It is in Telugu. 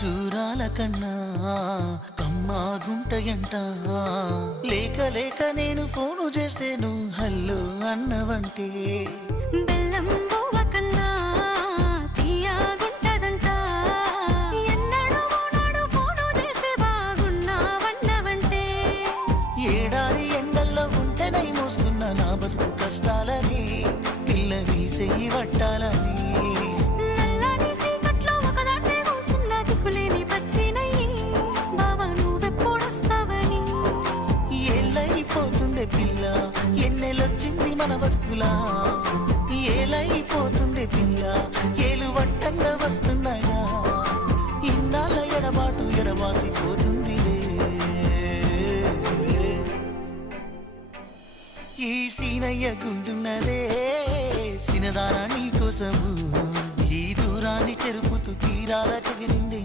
ఖర్జూరాల కన్నా కమ్మాగుంటయంట. లేక లేక నేను ఫోను చేస్తే నువ్వు హల్లో అన్నవంటే బెల్లం బువ్వ కన్నా తీయగుంటదంట. ఎన్నడూ నాడు ఫోను చేసి బాగున్నావన్నవంటే ఏడాది ఎండల్లో ఉంటేనై మోస్తున్న నా బతుకు కష్టాలని పిల్లని చెయ్యి పట్టాలని. నల్లని సీకట్లో ఒకదాన్నే కూసున్న దిక్కులేని పచ్చినయ్యి బావ నువ్వెప్పుడొస్తావని. ఏళ్ళైపోతుండే పిల్ల ఎన్నెలొచ్చింది మన బతుకులా. ఏలైపోతుండే పిల్ల ఏలు వట్టంగా వస్తున్నాయా. ఇన్నాళ్ళ ఎడబాటు ఎడవాసిపోతుందిలే. ఈ సీనయ్య గుండున్నదే సినదారా నీ కోసము. ఈ దూరాన్ని చెరుపుతూ తీరాల తెగిరింది.